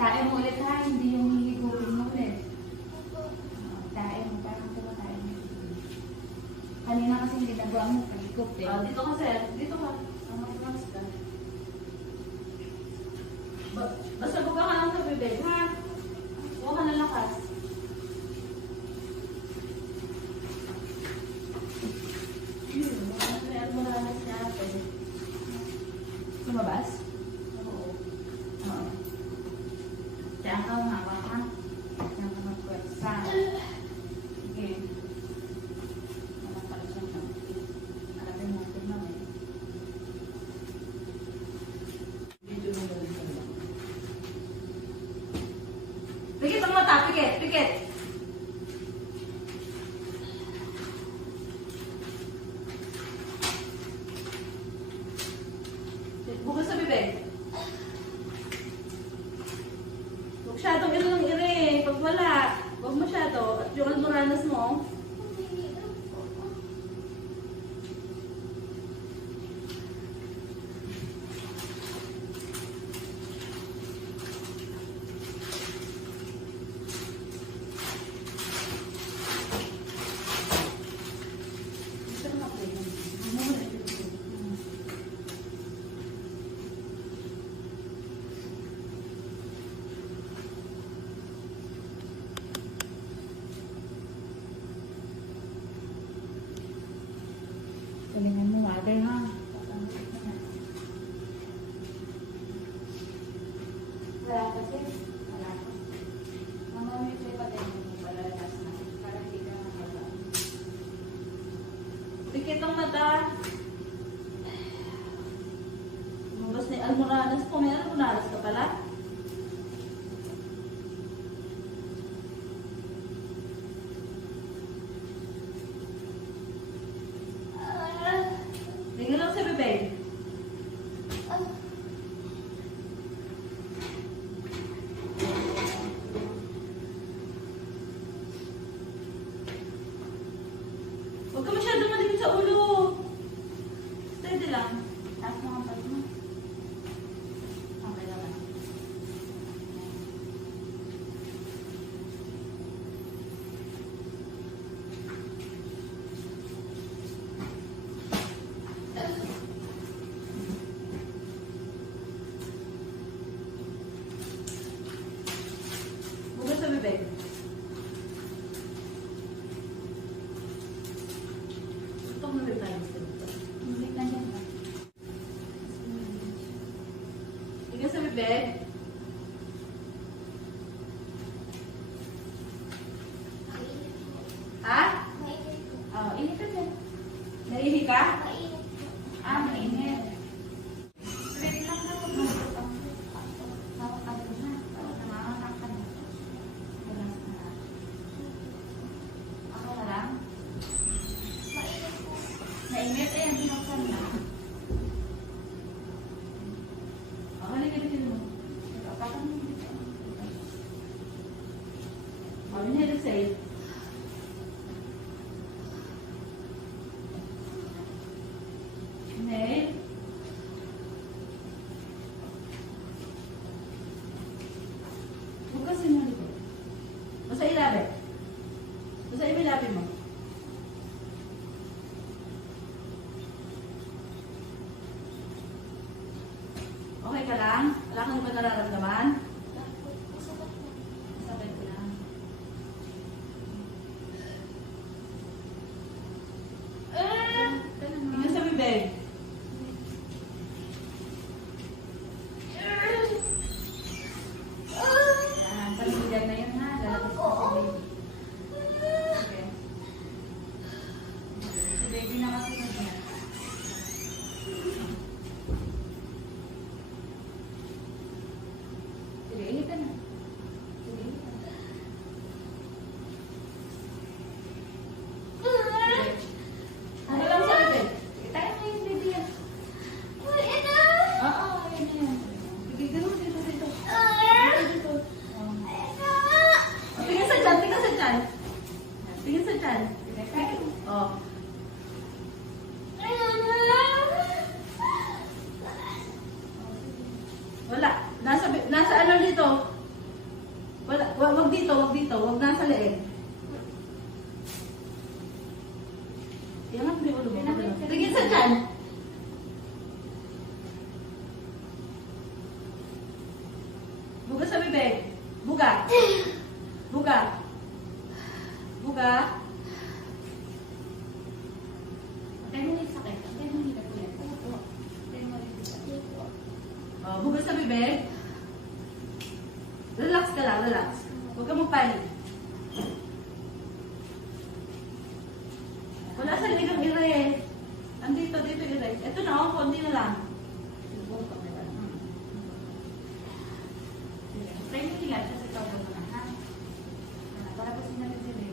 Tae mo ulit ha, hindi yung hihigupin mo ulit. Tae mo, parang tae mo. Kanina kasi hindi nagawa mo, pagikup eh. Dito ka sir, dito ka. Mas ka. Basta buka ka lang sa bibig, ha? Buka ka ng lakas. Lumabas? Oo. Oo. Diyan ka humawak ha? Diyan ka magpwersa. Sige. Walang pala siyang kampi. Alapin mo ito na eh. Video mo lang sa lang. Pikit ang mata, pikit, pikit. Bukas sa bibig. Huwag masyadong ito ng ire. Pag wala, huwag masyado. At yung almoranas mo, Galingan mo, mother ha? Wala pa sis? Wala pa. Mamamit ko pa din yung palalas na. Para hindi ka makagawa. dikit ang mata. Lumabas ni almoranas po. May almoranas ka pala? Tingnan lang sa bibig. Huwag ka masyado malikit sa ulo. Steady lang. Taas mo ang pag mo. Okay naman. Bukas sa bibig. Ito mo rin tayo sa bibig. Hindi ka dyan ba? Tingnan sa bibig. Ha? Oh, init ka dyan. Naihi ka? Mainit. Ready lang na kung hawak ka doon na. Para namamakak ka na. Relax na lang. Ako na lang. Mainit eh, binuksan na. Ako na gamitin mo. Ito, parang hindi ka. Ano niya say? Nail? Bukasin mo dito. Basta ilabi. Basta ilabi mo. Okay ka lang? Wala kang ba nararamdaman? Sakit lang. Tingnan sa bibig. Yan, paligyan na yun ha. Lalabas ka si baby. Okay. Si baby na kasi sa dyan. Sige, init ka na. Sige, init ka na. Sige. Ano lang sa bibig? Sige, tayo na yung baby yan. Oo, yan na yan. Sige, ganun dito dito. Dito. Oh. Tingnan sa tiyan, tingnan sa tiyan. Tingnan sa tiyan. Sige, tayo. Oh. Wala. Nasa ano dito? Wag dito, wag nasa leeg. Yan ang hindi mo lumabas. Tingin sa dyan. Buga sa bibig. Buga. Buga. Buga. Tayo mo yung sakit. Tayo mo yung sakit. Tayo mo yung sakit. Buga sa bibig. Relax ka lang, relax. Huwag ka magpanik. Wala sa ligang ire. Andito, dito ire. Ito na, konti na lang. Tayo mo tingnan sa ikaw mo na, ha? Para pa sinabi sila.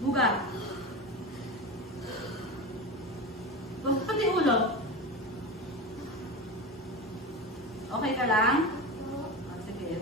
Buga. Pati ulo. Okay ka lang? Sige.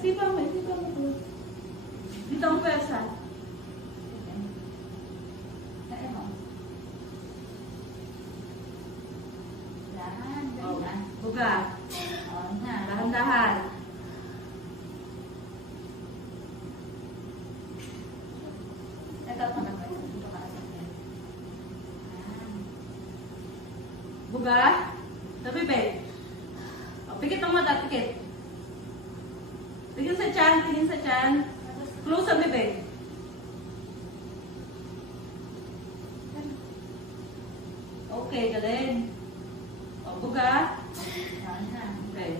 Sipa mo. Dito ang pwersa. Buga. Dahan-dahan. Buga. Sa bibig. Pikit ang mata, pikit. Tingin sa tiyan. Close sa bibig. Okay, galing. Buga. Okay.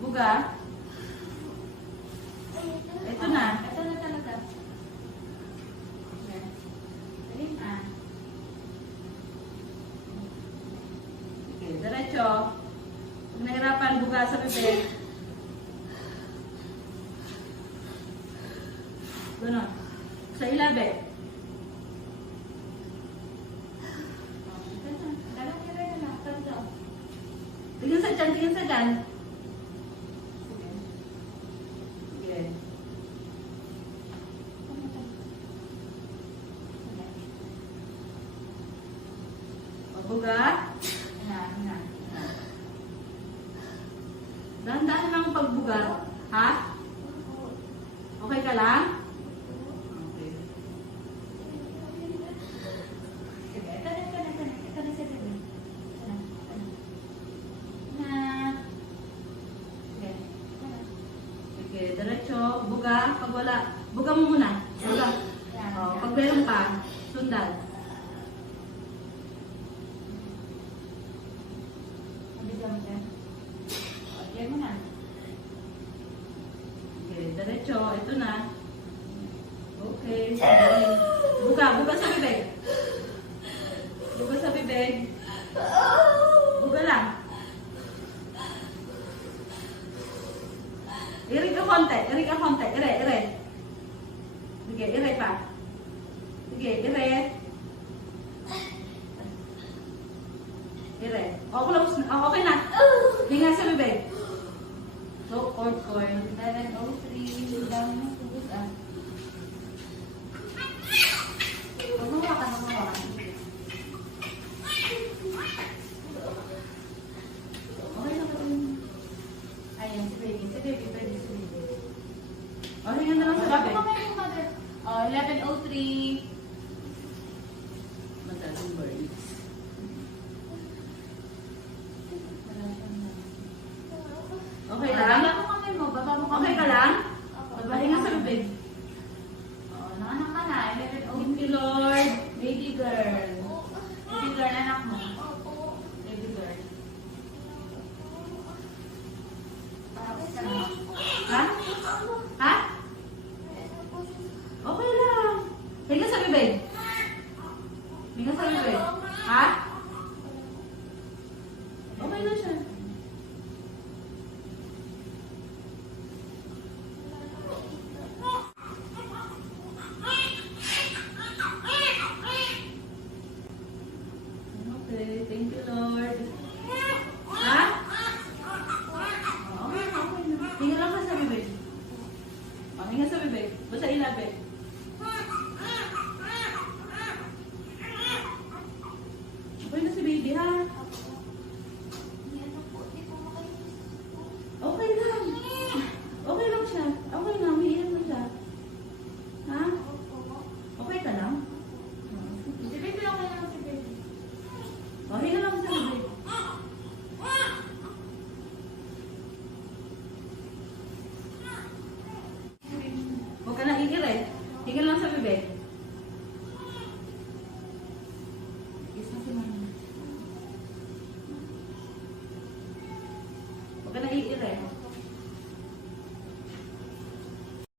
Buga. Ito na. Ito na talaga. Galing ah. Okay, diretso. Pag nahirapan, buga sa bibig. Ganon. Sa ilabe. Tingin sa dyan. Sige. Buga. Dahan-dahan lang ang pagbuga. Ha? Okay ka lang? Okay. Okay, diretso. Buga. Pag wala, buga mo muna. Buga. Pag meron pa, sundan. Okay, diretso. Ito na. Okay. Buga sa bibig. Buga sa bibig. Buga lang. Iri ka konti. Ire. Sige, ire pa. Sige, ire. Ire. Close na. Okay na. Hinga sa bibig. So, cord. 11:03. Down mo tubos ah. Huwag mo hawakan. Okay na ba yun? Ayan, si baby. Pwede si baby. Hinga na lang sa bibig. 11:03. Madaling birds. Okay lang? Baba mo kamay mo. Okay ka lang? Hinga sa bibig.